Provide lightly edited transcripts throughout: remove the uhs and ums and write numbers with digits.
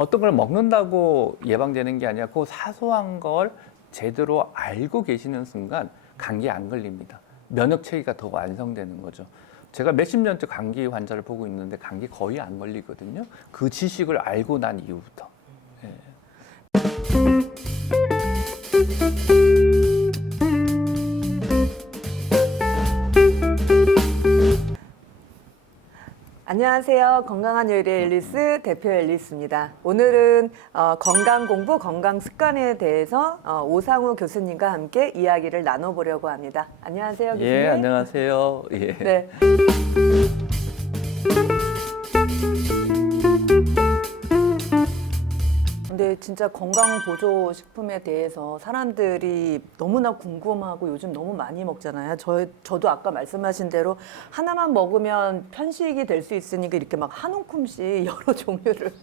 어떤 걸 먹는다고 예방되는 게 아니라 그 사소한 걸 제대로 알고 계시는 순간 감기에 안 걸립니다. 면역 체계가 더 완성되는 거죠. 제가 몇십 년째 감기 환자를 보고 있는데 감기 거의 안 걸리거든요. 그 지식을 알고 난 이후부터. 예. 안녕하세요. 건강한 요리의 앨리스 대표 앨리스입니다. 오늘은 건강 공부, 건강 습관에 대해서 오상우 교수님과 함께 이야기를 나눠보려고 합니다. 안녕하세요, 교수님. 예, 안녕하세요. 예. 네. 근데 진짜 건강 보조 식품에 대해서 사람들이 너무나 궁금하고 요즘 너무 많이 먹잖아요. 저도 아까 말씀하신 대로 하나만 먹으면 편식이 될 수 있으니까 이렇게 막 한 움큼씩 여러 종류를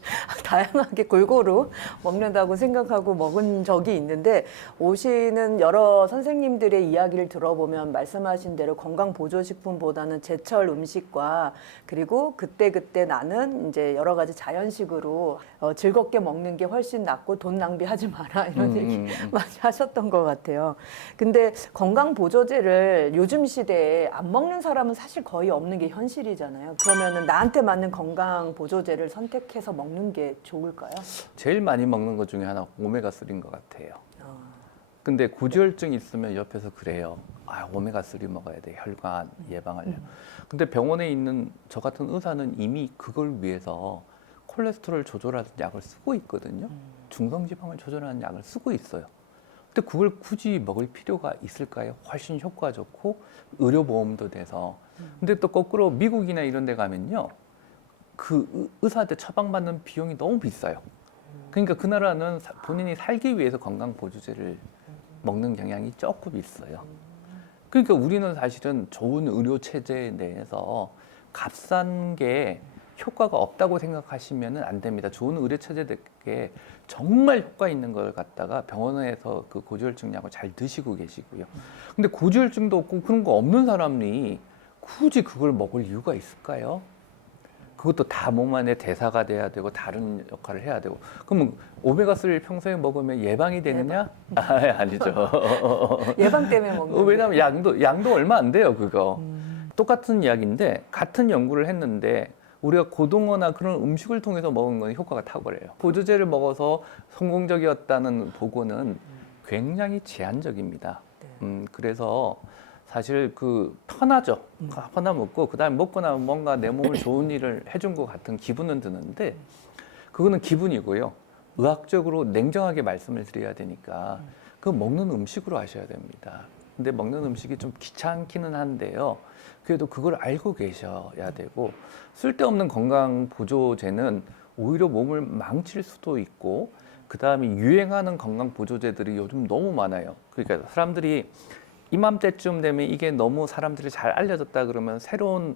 다양하게 골고루 먹는다고 생각하고 먹은 적이 있는데, 오시는 여러 선생님들의 이야기를 들어보면 말씀하신 대로 건강 보조 식품보다는 제철 음식과 그리고 그때그때 나는 이제 여러 가지 자연식으로 즐겁게 먹는 게 훨씬 낫고 돈 낭비하지 마라 이런 얘기 많이 하셨던 것 같아요. 근데 건강 보조제를 요즘 시대에 안 먹는 사람은 사실 거의 없는 게 현실이잖아요. 그러면은 나한테 맞는 건강 보조제를 선택해서 먹는 게 좋을까요? 제일 많이 먹는 것 중에 하나 오메가3인 것 같아요. 근데 고지혈증 있으면 옆에서 그래요. 아, 오메가3 먹어야 돼. 혈관 예방하려면. 근데 병원에 있는 저 같은 의사는 이미 그걸 위해서 콜레스테롤 조절하는 약을 쓰고 있거든요. 중성지방을 조절하는 약을 쓰고 있어요. 근데 그걸 굳이 먹을 필요가 있을까요? 훨씬 효과 좋고 의료보험도 돼서. 근데 또 거꾸로 미국이나 이런 데 가면요, 그 의사한테 처방받는 비용이 너무 비싸요. 그러니까 그 나라는 본인이 살기 위해서 건강보조제를 먹는 경향이 조금 있어요. 그러니까 우리는 사실은 좋은 의료 체제 내에서 값싼 게 효과가 없다고 생각하시면 안 됩니다. 좋은 의료 체제에 정말 효과 있는 걸 갖다가 병원에서 그 고지혈증 약을 잘 드시고 계시고요. 근데 고지혈증도 없고 그런 거 없는 사람이 굳이 그걸 먹을 이유가 있을까요? 그것도 다 몸 안에 대사가 돼야 되고 다른 역할을 해야 되고. 그러면 오메가3를 평소에 먹으면 예방이 되느냐? 아니죠. 예방 때문에 먹는 거. 왜냐하면 양도 얼마 안 돼요, 그거. 똑같은 이야기인데 같은 연구를 했는데 우리가 고등어나 그런 음식을 통해서 먹은 건 효과가 탁월해요. 보조제를 먹어서 성공적이었다는 보고는 굉장히 제한적입니다. 그래서 사실 편하죠. 하나 먹고 그다음에 먹고 나면 뭔가 내 몸을 좋은 일을 해준 것 같은 기분은 드는데 그거는 기분이고요. 의학적으로 냉정하게 말씀을 드려야 되니까 그 먹는 음식으로 하셔야 됩니다. 근데 먹는 음식이 좀 귀찮기는 한데요. 그래도 그걸 알고 계셔야 되고, 쓸데없는 건강 보조제는 오히려 몸을 망칠 수도 있고, 그 다음에 유행하는 건강 보조제들이 요즘 너무 많아요. 그러니까 사람들이 이맘때쯤 되면 이게 너무 사람들이 잘 알려졌다 그러면 새로운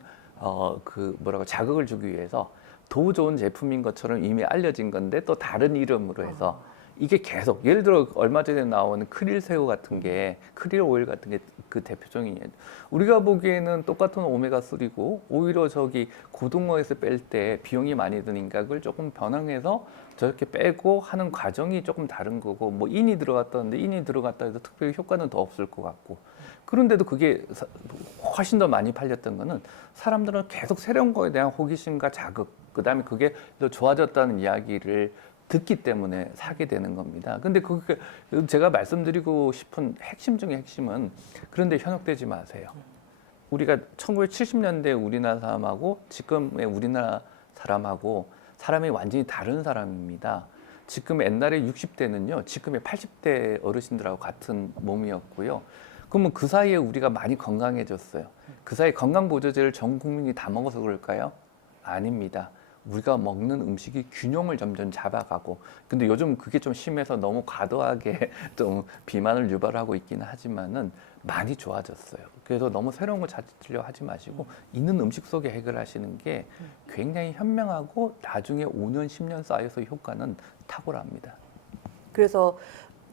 자극을 주기 위해서 더 좋은 제품인 것처럼 이미 알려진 건데 또 다른 이름으로 해서 이게 계속, 예를 들어 얼마 전에 나온 크릴새우 같은 게, 크릴 오일 같은 게 그 대표적인 예죠. 우리가 보기에는 똑같은 오메가3고 오히려 고등어에서 뺄 때 비용이 많이 드니까 그걸 조금 변형해서 저렇게 빼고 하는 과정이 조금 다른 거고, 뭐 인이 들어갔다는데 인이 들어갔다 해서 특별히 효과는 더 없을 것 같고, 그런데도 그게 훨씬 더 많이 팔렸던 거는 사람들은 계속 새로운 거에 대한 호기심과 자극, 그 다음에 그게 더 좋아졌다는 이야기를 듣기 때문에 사게 되는 겁니다. 근데 그게 제가 말씀드리고 싶은 핵심 중에 핵심은, 그런데 현혹되지 마세요. 우리가 1970년대 우리나라 사람하고 지금의 우리나라 사람하고 사람이 완전히 다른 사람입니다. 지금 옛날에 60대는요, 지금의 80대 어르신들하고 같은 몸이었고요. 그러면 그 사이에 우리가 많이 건강해졌어요. 그 사이에 건강보조제를 전 국민이 다 먹어서 그럴까요? 아닙니다. 우리가 먹는 음식이 균형을 점점 잡아가고, 근데 요즘 그게 좀 심해서 너무 과도하게 좀 비만을 유발하고 있기는 하지만은 많이 좋아졌어요. 그래서 너무 새로운 거 찾으려 하지 마시고 있는 음식 속에 해결하시는 게 굉장히 현명하고 나중에 5년, 10년 쌓여서 효과는 탁월합니다. 그래서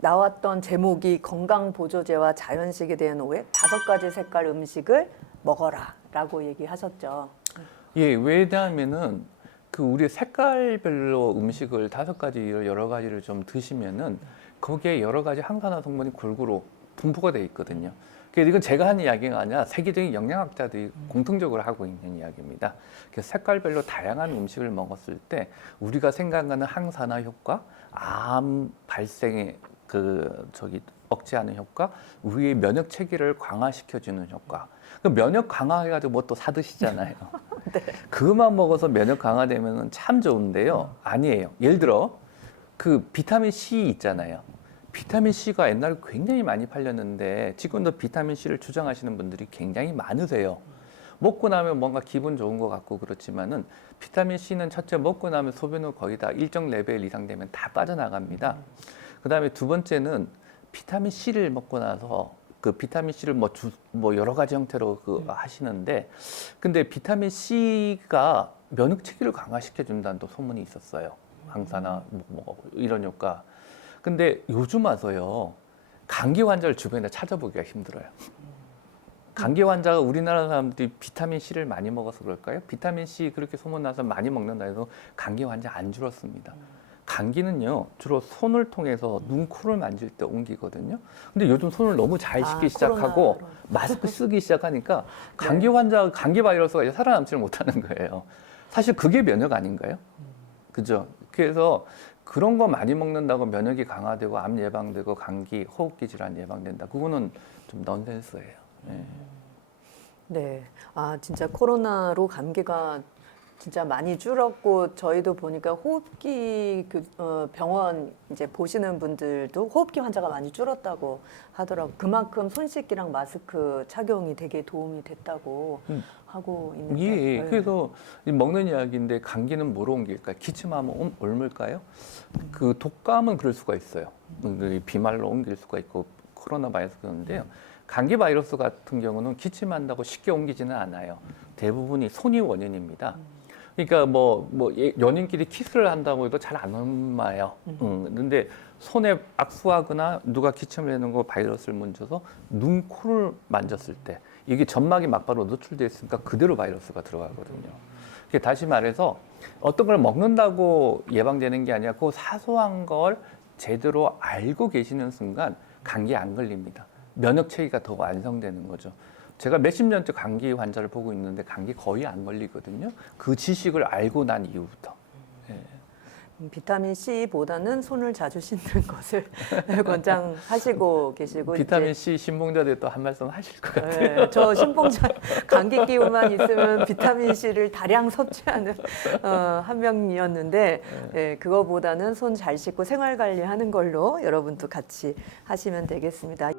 나왔던 제목이 건강 보조제와 자연식에 대한 오해, 5가지 색깔 음식을 먹어라 라고 얘기하셨죠. 예, 왜냐하면은 그 우리 색깔별로 음식을 5가지를 여러 가지를 좀 드시면은 거기에 여러 가지 항산화 성분이 골고루 분포가 돼 있거든요. 그래서 이건 제가 하는 이야기가 아니라 세계적인 영양학자들이 공통적으로 하고 있는 이야기입니다. 그래서 색깔별로 다양한 음식을 먹었을 때 우리가 생각하는 항산화 효과, 암 발생의 억제하는 효과, 우리의 면역 체계를 강화시켜주는 효과. 그 면역 강화해가지고 뭐 또 사드시잖아요. 네. 그것만 먹어서 면역 강화되면 참 좋은데요. 아니에요. 예를 들어 그 비타민 C 있잖아요. 비타민 C가 옛날에 굉장히 많이 팔렸는데 지금도 비타민 C를 주장하시는 분들이 굉장히 많으세요. 먹고 나면 뭔가 기분 좋은 것 같고 그렇지만은 비타민 C는 첫째 먹고 나면 소변으로 거의 다 일정 레벨 이상 되면 다 빠져나갑니다. 그다음에 두 번째는 비타민 C를 먹고 나서 그 비타민 C를 뭐 여러 가지 형태로 하시는데 근데 비타민 C가 면역 체계를 강화시켜 준다는 또 소문이 있었어요. 항산화 뭐 이런 효과. 근데 요즘 와서요 감기 환자를 주변에 찾아보기가 힘들어요. 감기 환자가 우리나라 사람들이 비타민 C를 많이 먹어서 그럴까요? 비타민 C 그렇게 소문나서 많이 먹는다 해서 감기 환자 안 줄었습니다. 감기는요 주로 손을 통해서 눈, 코를 만질 때 옮기거든요. 근데 요즘 손을 너무 잘 씻기 시작하고 코로나로. 마스크 쓰기 시작하니까 감기 환자, 감기 바이러스가 이제 살아남지를 못하는 거예요. 사실 그게 면역 아닌가요? 그죠? 그래서 그런 거 많이 먹는다고 면역이 강화되고 암 예방되고 감기, 호흡기 질환 예방된다. 그거는 좀 넌센스예요. 네. 네. 아, 진짜 코로나로 감기가 진짜 많이 줄었고 저희도 보니까 호흡기 병원 이제 보시는 분들도 호흡기 환자가 많이 줄었다고 하더라고. 그만큼 손 씻기랑 마스크 착용이 되게 도움이 됐다고 하고 있는데. 예, 네. 그래서 이 먹는 이야기인데 감기는 뭐로 옮길까요? 기침하면 옮을까요? 그 독감은 그럴 수가 있어요. 비말로 옮길 수가 있고 코로나 바이러스 그런데요. 감기 바이러스 같은 경우는 기침한다고 쉽게 옮기지는 않아요. 대부분이 손이 원인입니다. 그러니까 연인끼리 키스를 한다고 해도 잘 안 옮아요. 근데 손에 악수하거나 누가 기침을 해놓은 거 바이러스를 만져서 눈, 코를 만졌을 때 이게 점막이 막바로 노출되어 있으니까 그대로 바이러스가 들어가거든요. 그게 다시 말해서 어떤 걸 먹는다고 예방되는 게 아니라 그 사소한 걸 제대로 알고 계시는 순간 감기에 안 걸립니다. 면역 체계가 더 완성되는 거죠. 제가 몇십 년째 감기 환자를 보고 있는데 감기 거의 안 걸리거든요. 그 지식을 알고 난 이후부터. 예. 비타민 C보다는 손을 자주 씻는 것을 권장하시고 계시고 비타민 이제, C 신봉자들 또 한 말씀 하실 것 같아요. 네, 저 신봉자 감기 기운만 있으면 비타민 C를 다량 섭취하는 한 명이었는데 그거보다는 손 잘 씻고 생활 관리하는 걸로 여러분도 같이 하시면 되겠습니다.